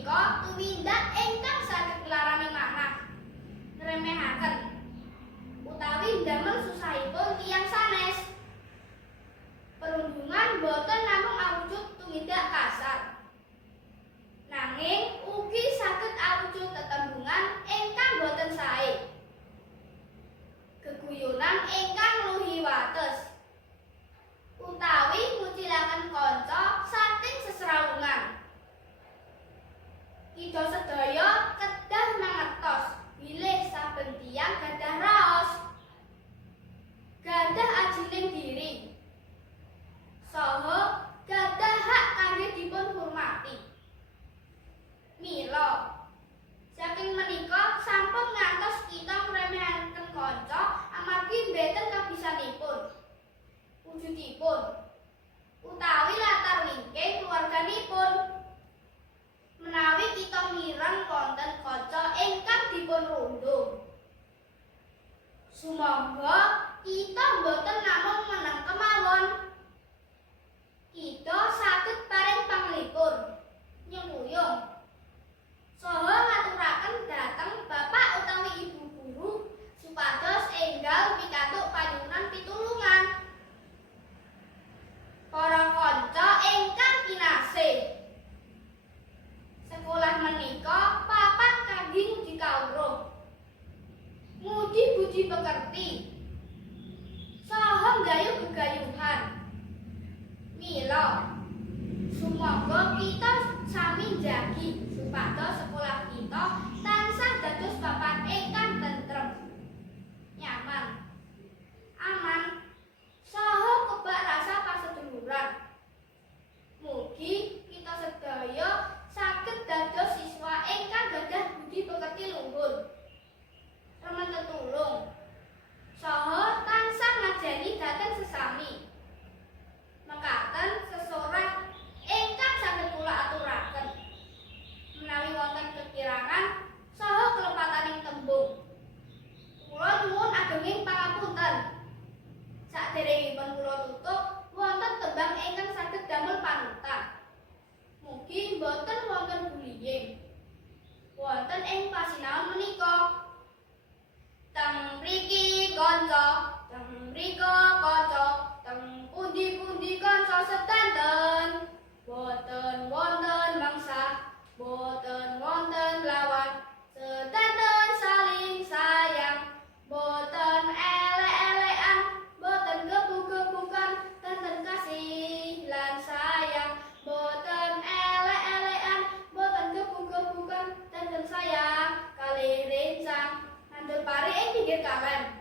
punika tumindak ingkang saged nglarani manah, ngremehaken utawi ndamel susahipun tiyang sanes. Perundungan boten namung awujud tumindak kasar, nanging ugi saged awujud tetembungan ingkang boten sae, geguyonan ingkang ngluhi wates, utawi ngucilaken kanca saking sesrawungan. Kita sedaya kedah mangertos bilih saben tiyang gadah raos, gadah ajining diri, saha gadah hak kangge dipun hormati. Mila saking menika sampun ngantos kita ngremehaken kanca amargi mboten kabisanipun, wujudipun, utawi latar wingking keluarganipun. Menawi kita mireng wonten kanca ingkang dipun rundung, sumangga kita boten namung meneng kemawon, kita saged paring panglipur, nyengkuyung, saha ngaturaken dhateng bapak utawi ibu guru supados enggal pikantuk panyuwunan pitulungan. Para kanca ingkang kinasih, sekolah menika papan kangge nguji kawruh, nguji budi pekerti, saha nggayuh gegayuhan. Mila sumangga kita sami njagi supados sekolah kita tansah dados papan ingkang tentrem, nyaman, aman, saha kebak rasa paseduluran. Mugi kita sedaya saged dados siswa ingkang gadah budi pekerti luhur, remen tetulung, saha tansah ngajeni dhateng sesami. Mekaten sesorah ingkang saged kula aturaken. Menawi wonten kekirangan saha kelepataning tembung, kula nyuwun agenging pangapunten. Saderengipun kula tutup, wonten tembang ingkang saged damel panutan. Mugi boten wonten bullying wonten ing pasinaon menika. Teng mriki kanca, teng mriko kanca, teng pundi-pundi kanca sedanten, boten wonten mangsa, boten wonten lawan, sedanten saling sayang, boten elek-elekan, boten gebuk-gebukan, tenten kasih lan sayang, boten elek-elekan, boten gebuk-gebukan, tenten sayang kalih rencang. Nandur pari ing pinggir kawen.